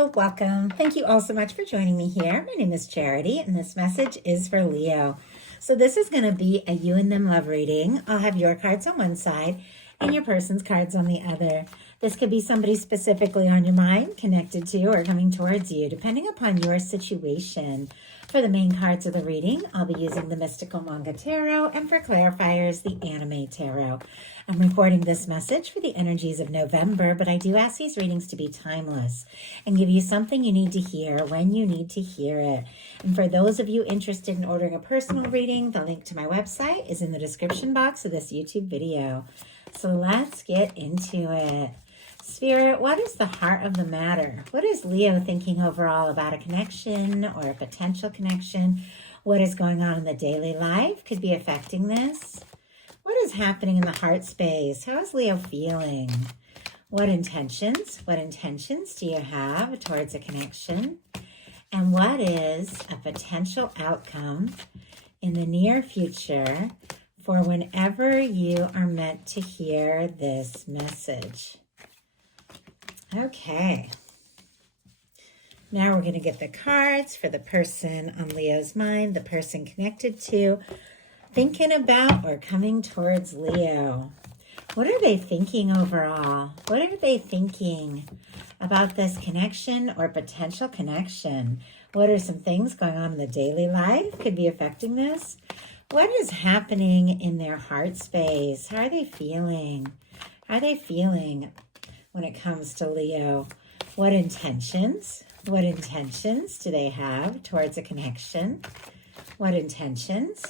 Hello, welcome. Thank you all so much for joining me here. My name is Charity, and this message is for Leo. So this is going to be a you and them love reading. I'll have your cards on one side and your person's cards on the other. This could be somebody specifically on your mind, connected to, or coming towards you, depending upon your situation. For the main cards of the reading, I'll be using the Mystical Manga Tarot, and for clarifiers, the Anime Tarot. I'm recording this message for the energies of November, but I do ask these readings to be timeless and give you something you need to hear when you need to hear it. And for those of you interested in ordering a personal reading, the link to my website is in the description box of this YouTube video. So let's get into it. Spirit, what is the heart of the matter? What is Leo thinking overall about a connection or a potential connection? What is going on in the daily life could be affecting this? What is happening in the heart space? How is Leo feeling? What intentions do you have towards a connection? And what is a potential outcome in the near future for whenever you are meant to hear this message? Okay, now we're going to get the cards for the person on Leo's mind, the person connected to, thinking about, or coming towards Leo. What are they thinking overall? What are they thinking about this connection or potential connection? What are some things going on in the daily life could be affecting this? What is happening in their heart space? How are they feeling? How are they feeling when it comes to Leo? What intentions do they have towards a connection? What intentions?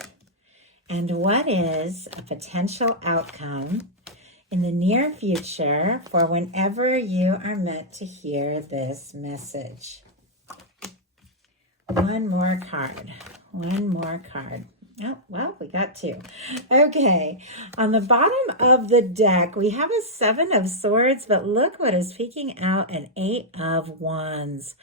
And what is a potential outcome in the near future for whenever you are meant to hear this message? One more card. Oh, well, we got two. Okay, on the bottom of the deck, we have a 7 of Swords, but look what is peeking out, an 8 of Wands.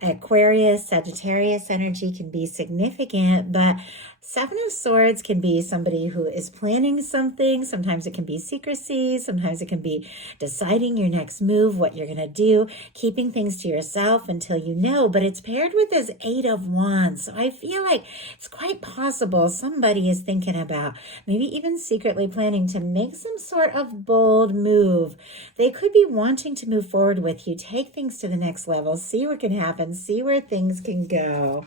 Aquarius, Sagittarius energy can be significant, but 7 of Swords can be somebody who is planning something. Sometimes it can be secrecy. Sometimes it can be deciding your next move, what you're going to do, keeping things to yourself until you know. But it's paired with this 8 of Wands. So I feel like it's quite possible somebody is thinking about, maybe even secretly planning to make some sort of bold move. They could be wanting to move forward with you, take things to the next level, see what can happen, see where things can go.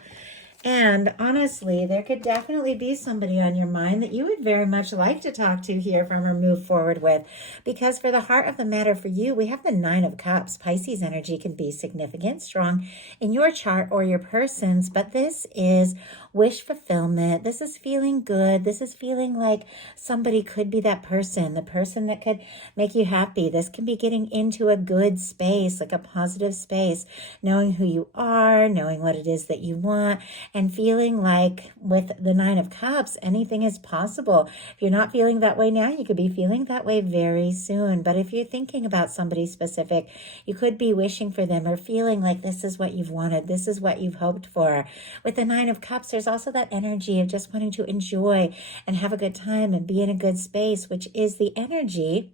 And honestly, there could definitely be somebody on your mind that you would very much like to talk to, hear from, or move forward with. Because for the heart of the matter for you, we have the 9 of Cups. Pisces energy can be significant, strong in your chart or your person's. But this is wish fulfillment. This is feeling good. This is feeling like somebody could be that person, the person that could make you happy. This can be getting into a good space, like a positive space, knowing who you are, knowing what it is that you want, and feeling like with the 9 of Cups, anything is possible. If you're not feeling that way now, you could be feeling that way very soon. But if you're thinking about somebody specific, you could be wishing for them or feeling like this is what you've wanted, this is what you've hoped for. With the 9 of Cups, there's also that energy of just wanting to enjoy and have a good time and be in a good space, which is the energy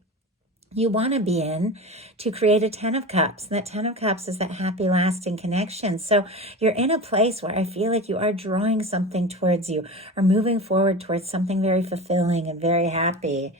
you want to be in to create a 10 of Cups. And that 10 of Cups is that happy, lasting connection. So you're in a place where I feel like you are drawing something towards you or moving forward towards something very fulfilling and very happy.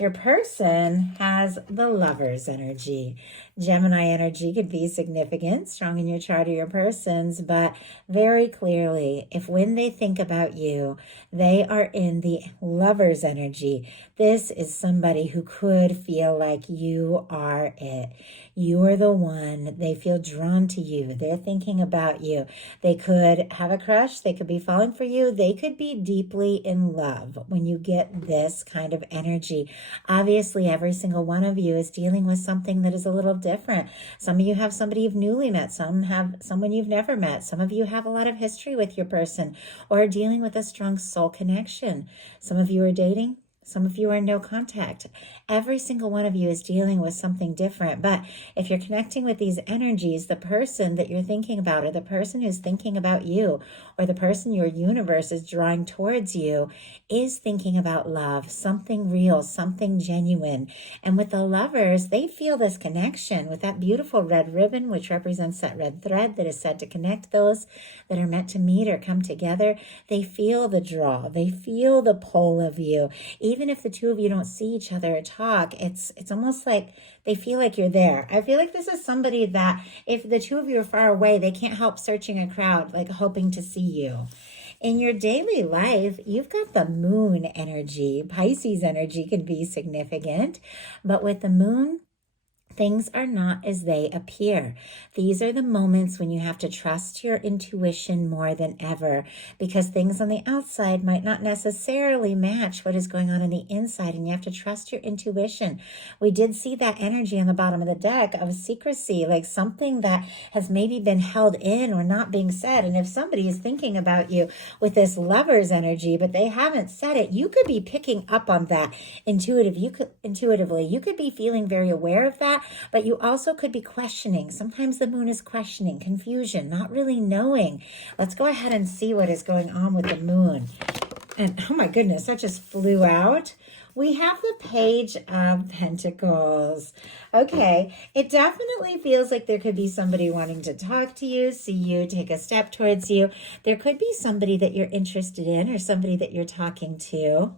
Your person has the Lover's energy. Gemini energy could be significant, strong in your chart or your person's, but very clearly, if when they think about you, they are in the Lover's energy, this is somebody who could feel like you are it. You're the one. They feel drawn to you. They're thinking about you. They could have a crush. They could be falling for you. They could be deeply in love when you get this kind of energy. Obviously, every single one of you is dealing with something that is a little different. Some of you have somebody you've newly met. Some have someone you've never met. Some of you have a lot of history with your person or are dealing with a strong soul connection. Some of you are dating. Some of you are in no contact. Every single one of you is dealing with something different. But if you're connecting with these energies, the person that you're thinking about, or the person who's thinking about you, or the person your universe is drawing towards you, is thinking about love, something real, something genuine. And with the lovers, they feel this connection with that beautiful red ribbon, which represents that red thread that is said to connect those that are meant to meet or come together. They feel the draw. They feel the pull of you. Even if the two of you don't see each other or talk, it's almost like they feel like you're there. I feel like this is somebody that if the two of you are far away, they can't help searching a crowd, like hoping to see you. In your daily life, you've got the moon energy. Pisces energy can be significant, but with the moon, things are not as they appear. These are the moments when you have to trust your intuition more than ever, because things on the outside might not necessarily match what is going on the inside, and you have to trust your intuition. We did see that energy on the bottom of the deck of secrecy, like something that has maybe been held in or not being said. And if somebody is thinking about you with this lover's energy, but they haven't said it, you could be picking up on that intuitively. You could be feeling very aware of that, but you also could be questioning. Sometimes the moon is questioning, confusion, not really knowing. Let's go ahead and see what is going on with the moon. And oh my goodness, that just flew out. We have the Page of Pentacles. Okay, it definitely feels like there could be somebody wanting to talk to you, see you, take a step towards you. There could be somebody that you're interested in or somebody that you're talking to.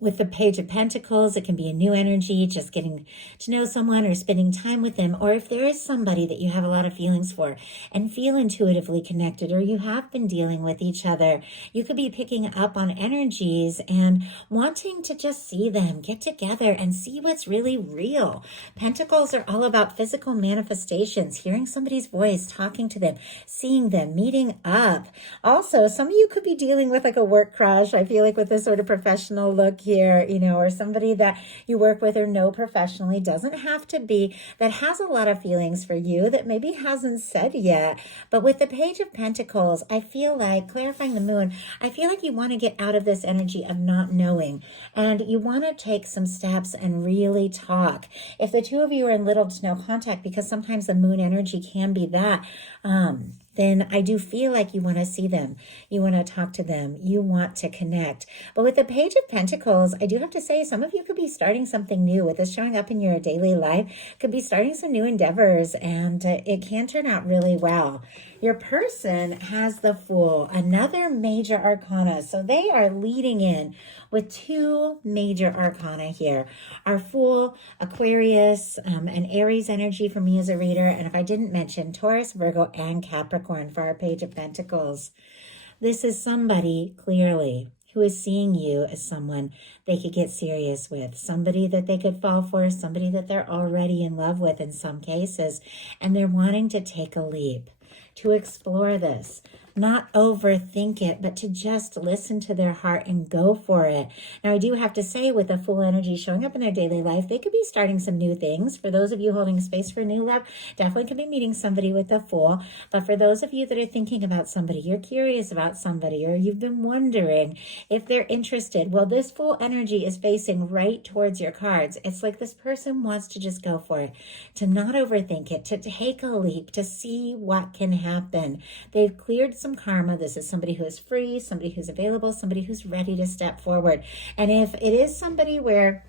With the Page of Pentacles, it can be a new energy, just getting to know someone or spending time with them. Or if there is somebody that you have a lot of feelings for and feel intuitively connected, or you have been dealing with each other, you could be picking up on energies and wanting to just see them, get together and see what's really real. Pentacles are all about physical manifestations, hearing somebody's voice, talking to them, seeing them, meeting up. Also, some of you could be dealing with like a work crush. I feel like with this sort of professional look here, or somebody that you work with or know professionally, doesn't have to be, that has a lot of feelings for you that maybe hasn't said yet. But with the Page of Pentacles, I feel like, clarifying the moon, I feel like you want to get out of this energy of not knowing, and you want to take some steps and really talk. If the two of you are in little to no contact, because sometimes the moon energy can be that, then I do feel like you want to see them. You want to talk to them. You want to connect. But with the Page of Pentacles, I do have to say, some of you could be starting something new. With this showing up in your daily life, could be starting some new endeavors, and it can turn out really well. Your person has the Fool, another major arcana. So they are leading in with two major arcana here. Our Fool, Aquarius, and Aries energy for me as a reader. And if I didn't mention, Taurus, Virgo, and Capricorn for our Page of Pentacles. This is somebody, clearly, who is seeing you as someone they could get serious with, somebody that they could fall for, somebody that they're already in love with in some cases, and they're wanting to take a leap, to explore this. Not overthink it, but to just listen to their heart and go for it. Now, I do have to say, with the Fool energy showing up in their daily life, they could be starting some new things. For those of you holding space for new love, definitely could be meeting somebody with the Fool. But for those of you that are thinking about somebody, you're curious about somebody, or you've been wondering if they're interested, well, this Fool energy is facing right towards your cards. It's like this person wants to just go for it, to not overthink it, to take a leap, to see what can happen. They've cleared some karma. This is somebody who is free, somebody who's available, somebody who's ready to step forward. And if it is somebody where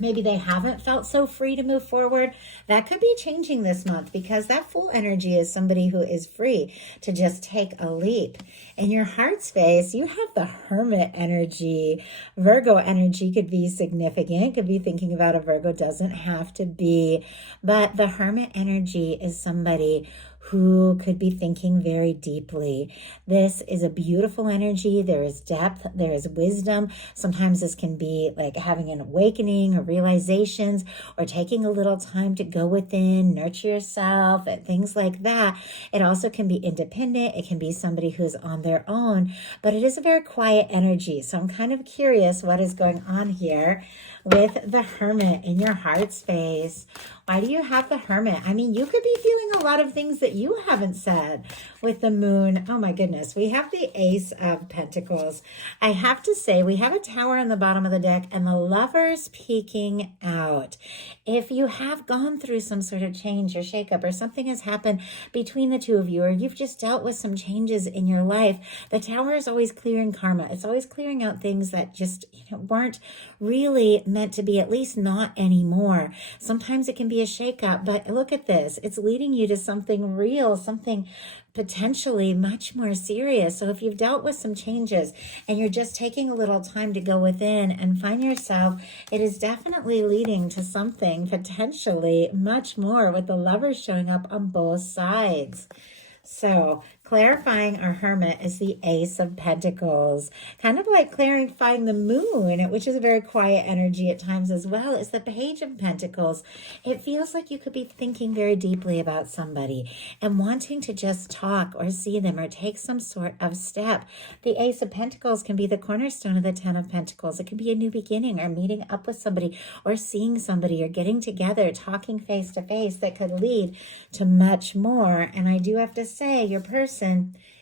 maybe they haven't felt so free to move forward, that could be changing this month, because that Fool energy is somebody who is free to just take a leap. In your heart space, you have the Hermit energy. Virgo energy could be significant, could be thinking about a Virgo, doesn't have to be. But the Hermit energy is somebody who could be thinking very deeply. This is a beautiful energy. There is depth, there is wisdom. Sometimes this can be like having an awakening or realizations, or taking a little time to go within, nurture yourself, and things like that. It also can be independent. It can be somebody who's on their own, but it is a very quiet energy. So I'm kind of curious what is going on here with the Hermit in your heart space. Why do you have the Hermit? I mean, you could be feeling a lot of things that you haven't said with the Moon. Oh my goodness. We have the Ace of Pentacles. I have to say, we have a Tower on the bottom of the deck and the Lovers peeking out. If you have gone through some sort of change or shakeup, or something has happened between the two of you, or you've just dealt with some changes in your life, the Tower is always clearing karma. It's always clearing out things that just weren't really meant to be, at least not anymore. Sometimes it can be a shakeup, but look at this. It's leading you to something real, something potentially much more serious. So if you've dealt with some changes and you're just taking a little time to go within and find yourself, it is definitely leading to something potentially much more, with the Lovers showing up on both sides. So clarifying our Hermit is the Ace of Pentacles. Kind of like clarifying the Moon, which is a very quiet energy at times as well, is the Page of Pentacles. It feels like you could be thinking very deeply about somebody and wanting to just talk or see them or take some sort of step. The Ace of Pentacles can be the cornerstone of the Ten of Pentacles. It can be a new beginning, or meeting up with somebody, or seeing somebody, or getting together, talking face to face, that could lead to much more. And I do have to say, your person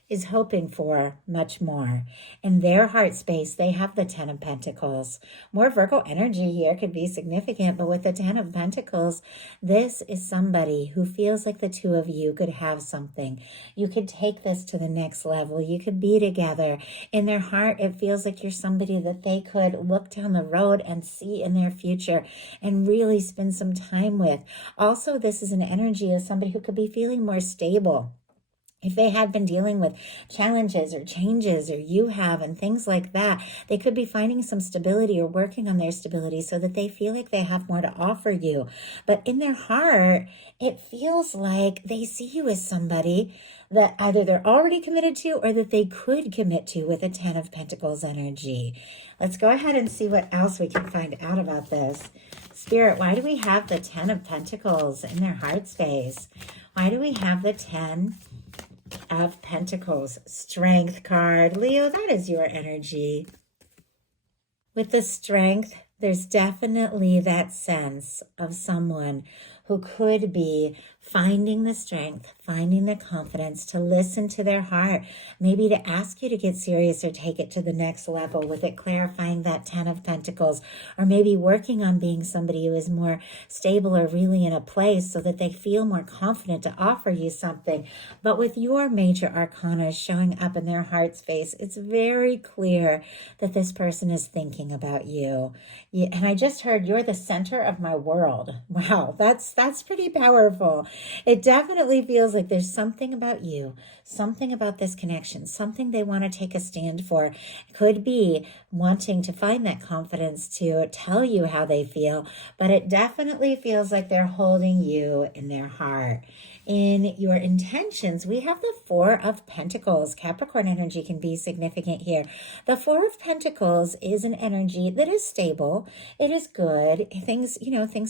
is hoping for much more. In their heart space, they have the Ten of Pentacles. More Virgo energy here could be significant, but with the Ten of Pentacles, this is somebody who feels like the two of you could have something. You could take this to the next level. You could be together. In their heart, it feels like you're somebody that they could look down the road and see in their future and really spend some time with. Also, this is an energy of somebody who could be feeling more stable. If they had been dealing with challenges or changes, or you have, and things like that, they could be finding some stability or working on their stability so that they feel like they have more to offer you. But in their heart, it feels like they see you as somebody that either they're already committed to or that they could commit to with a Ten of Pentacles energy. Let's go ahead and see what else we can find out about this. Spirit, why do we have the Ten of Pentacles in their heart space? Why do we have the Ten of Pentacles? Strength card. Leo, that is your energy. With the Strength, there's definitely that sense of someone who could be finding the strength, finding the confidence to listen to their heart, maybe to ask you to get serious or take it to the next level, with it clarifying that Ten of Pentacles, or maybe working on being somebody who is more stable or really in a place so that they feel more confident to offer you something. But with your major arcana showing up in their heart space, it's very clear that this person is thinking about you. And I just heard, you're the center of my world. Wow, that's pretty powerful. It definitely feels like there's something about you, something about this connection, something they want to take a stand for. Could be wanting to find that confidence to tell you how they feel, but it definitely feels like they're holding you in their heart. In your intentions, we have the Four of Pentacles. Capricorn energy can be significant here. The Four of Pentacles is an energy that is stable. It is good. Things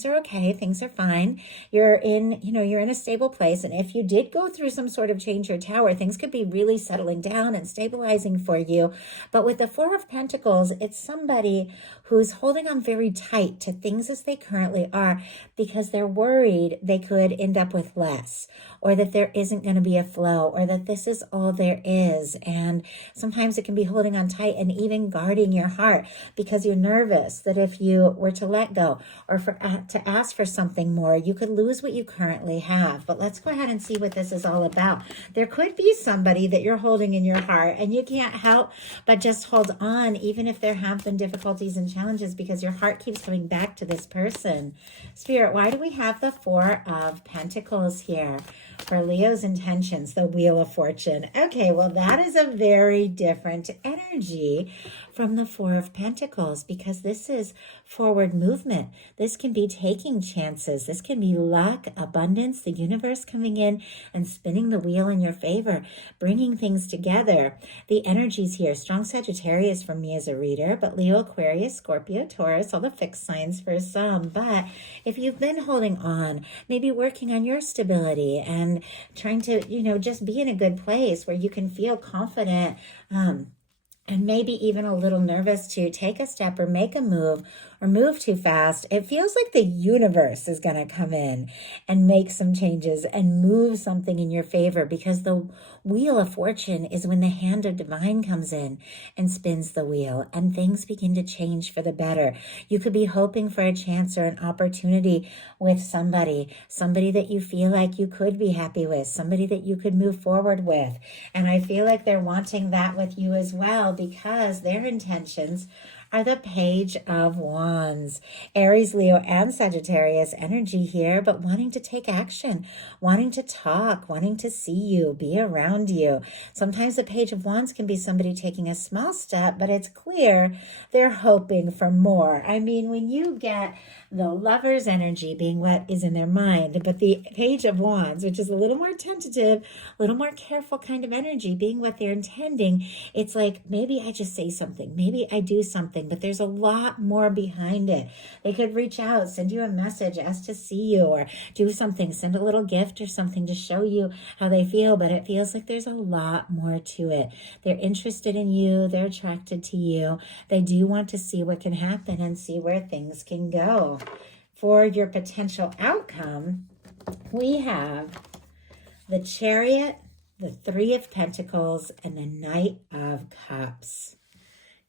are okay. Things are fine. You're in a stable place. And if you did go through some sort of change or tower, things could be really settling down and stabilizing for you. But with the Four of Pentacles, it's somebody who's holding on very tight to things as they currently are, because they're worried they could end up with less, or that there isn't going to be a flow, or that this is all there is. And sometimes it can be holding on tight and even guarding your heart, because you're nervous that if you were to let go or to ask for something more, you could lose what you currently have. But let's go ahead and see what this is all about. There could be somebody that you're holding in your heart, and you can't help but just hold on, even if there have been difficulties and challenges, because your heart keeps coming back to this person. Spirit, why do we have the Four of Pentacles here for Leo's intentions, the Wheel of Fortune? Okay, well, that is a very different energy from the Four of Pentacles, because this is forward movement. This can be taking chances. This can be luck, abundance, the universe coming in and spinning the wheel in your favor, bringing things together. The energies here, strong Sagittarius for me as a reader, but Leo, Aquarius, Scorpio, Taurus, all the fixed signs for some. But if you've been holding on, maybe working on your stability and trying to, just be in a good place where you can feel confident, and maybe even a little nervous to take a step or make a move, or move too fast, it feels like the universe is going to come in and make some changes and move something in your favor, because the wheel of fortune is when the hand of divine comes in and spins the wheel and things begin to change for the better. You could be hoping for a chance or an opportunity with somebody that you feel like you could be happy with, somebody that you could move forward with. And I feel like they're wanting that with you as well, because their intentions are the Page of Wands. Aries, Leo, and Sagittarius energy here, but wanting to take action, wanting to talk, wanting to see you, be around you. Sometimes the Page of Wands can be somebody taking a small step, but it's clear they're hoping for more. I mean, when you get the Lover's energy being what is in their mind, but the Page of Wands, which is a little more tentative, a little more careful kind of energy, being what they're intending, it's like, maybe I just say something, maybe I do something, but there's a lot more behind it. They could reach out, send you a message, ask to see you, or do something, send a little gift or something to show you how they feel, but it feels like there's a lot more to it. They're interested in you, they're attracted to you, they do want to see what can happen and see where things can go. For your potential outcome, we have the Chariot, the Three of Pentacles, and the Knight of Cups.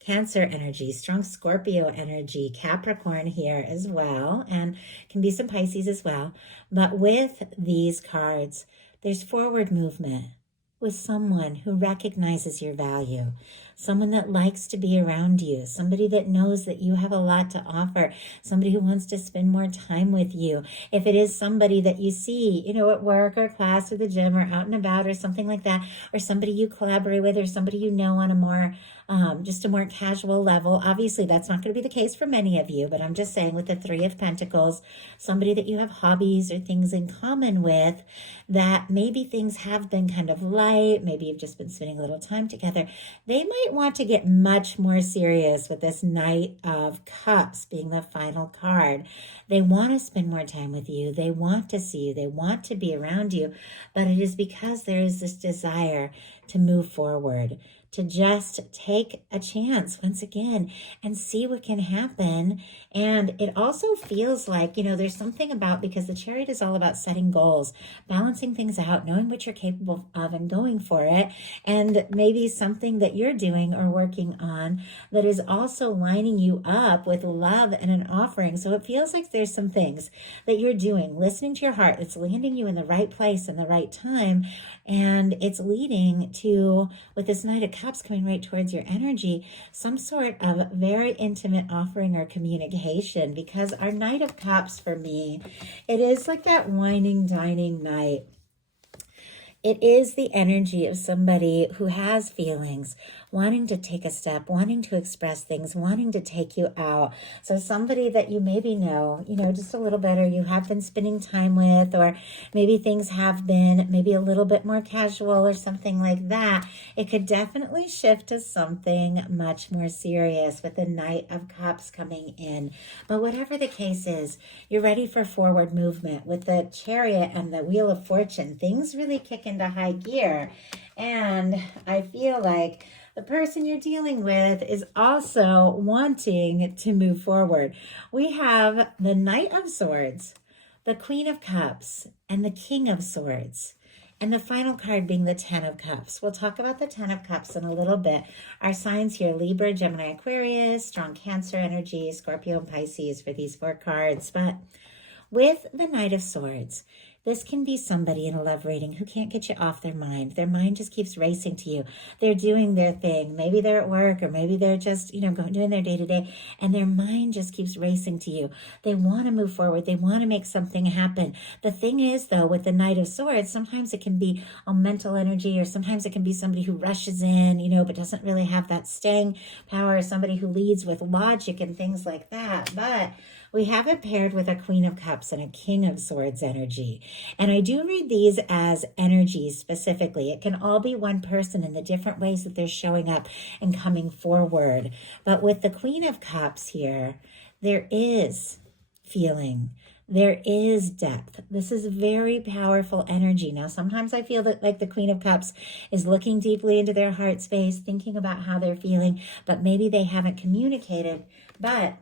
Cancer energy, strong Scorpio energy, Capricorn here as well, and can be some Pisces as well. But with these cards, there's forward movement with someone who recognizes your value, someone that likes to be around you, somebody that knows that you have a lot to offer, somebody who wants to spend more time with you. If it is somebody that you see, at work or class or the gym or out and about or something like that, or somebody you collaborate with or somebody you know on a more just a more casual level. Obviously, that's not going to be the case for many of you, but I'm just saying with the Three of Pentacles, somebody that you have hobbies or things in common with, that maybe things have been kind of light, maybe you've just been spending a little time together. They might want to get much more serious with this Knight of Cups being the final card. They want to spend more time with you. They want to see you. They want to be around you, but it is because there is this desire to move forward, to just take a chance once again and see what can happen. And it also feels like, there's something about, because the Chariot is all about setting goals, balancing things out, knowing what you're capable of and going for it. And maybe something that you're doing or working on that is also lining you up with love and an offering. So it feels like there's some things that you're doing, listening to your heart, that's landing you in the right place in the right time. And it's leading to, with this Knight of Cups coming right towards your energy, some sort of very intimate offering or communication. Because our Knight of Cups, for me, it is like that whining, dining knight. It is the energy of somebody who has feelings, wanting to take a step, wanting to express things, wanting to take you out. So somebody that you maybe know, just a little better, you have been spending time with, or maybe things have been maybe a little bit more casual or something like that. It could definitely shift to something much more serious with the Knight of Cups coming in. But whatever the case is, you're ready for forward movement. With the Chariot and the Wheel of Fortune, things really kick into high gear. And I feel like the person you're dealing with is also wanting to move forward. We have the Knight of Swords, the Queen of Cups, and the King of Swords. And the final card being the Ten of Cups. We'll talk about the Ten of Cups in a little bit. Our signs here: Libra, Gemini, Aquarius, strong Cancer energy, Scorpio, and Pisces for these 4 cards. But with the Knight of Swords, this can be somebody in a love reading who can't get you off their mind. Their mind just keeps racing to you. They're doing their thing. Maybe they're at work, or maybe they're just, doing their day-to-day, and their mind just keeps racing to you. They want to move forward. They want to make something happen. The thing is, though, with the Knight of Swords, sometimes it can be a mental energy, or sometimes it can be somebody who rushes in, but doesn't really have that staying power, somebody who leads with logic and things like that. But we have it paired with a Queen of Cups and a King of Swords energy. And I do read these as energies specifically. It can all be one person in the different ways that they're showing up and coming forward. But with the Queen of Cups here, there is feeling. There is depth. This is very powerful energy. Now, sometimes I feel that like the Queen of Cups is looking deeply into their heart space, thinking about how they're feeling, but maybe they haven't communicated. But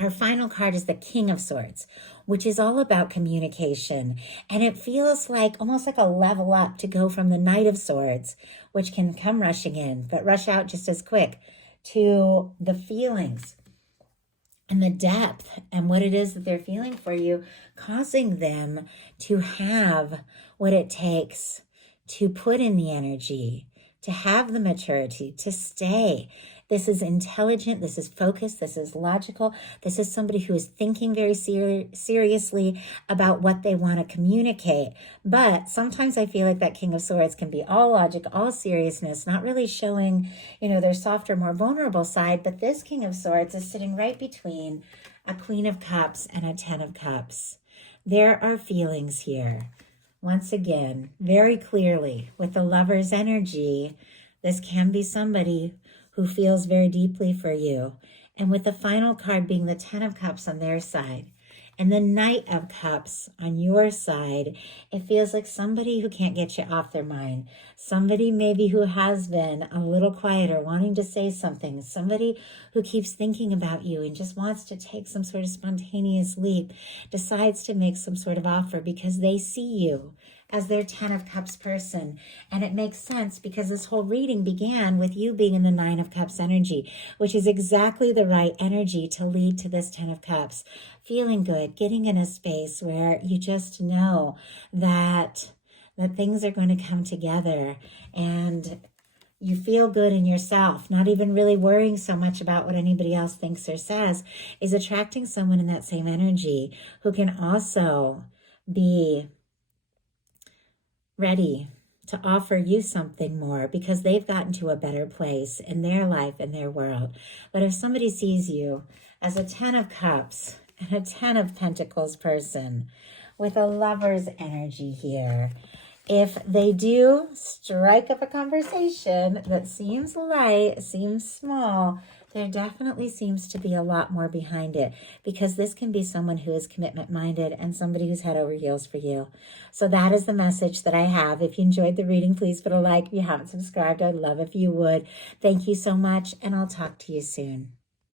Our final card is the King of Swords, which is all about communication. And it feels like almost like a level up to go from the Knight of Swords, which can come rushing in, but rush out just as quick, to the feelings and the depth and what it is that they're feeling for you, causing them to have what it takes to put in the energy, to have the maturity, to stay. This is intelligent, this is focused, this is logical. This is somebody who is thinking very seriously about what they want to communicate. But sometimes I feel like that King of Swords can be all logic, all seriousness, not really showing, their softer, more vulnerable side. But this King of Swords is sitting right between a Queen of Cups and a Ten of Cups. There are feelings here. Once again, very clearly, with the Lover's energy, this can be somebody who feels very deeply for you. And with the final card being the Ten of Cups on their side and the Knight of Cups on your side, it feels like somebody who can't get you off their mind. Somebody maybe who has been a little quieter, wanting to say something. Somebody who keeps thinking about you and just wants to take some sort of spontaneous leap, decides to make some sort of offer because they see you as their Ten of Cups person. And it makes sense because this whole reading began with you being in the Nine of Cups energy, which is exactly the right energy to lead to this Ten of Cups. Feeling good, getting in a space where you just know that things are going to come together and you feel good in yourself, not even really worrying so much about what anybody else thinks or says, is attracting someone in that same energy who can also be ready to offer you something more because they've gotten to a better place in their life, in their world. But if somebody sees you as a Ten of Cups and a Ten of Pentacles person with a Lover's energy here, if they do strike up a conversation that seems light, seems small, there definitely seems to be a lot more behind it, because this can be someone who is commitment-minded and somebody who's head over heels for you. So that is the message that I have. If you enjoyed the reading, please put a like. If you haven't subscribed, I'd love if you would. Thank you so much, and I'll talk to you soon.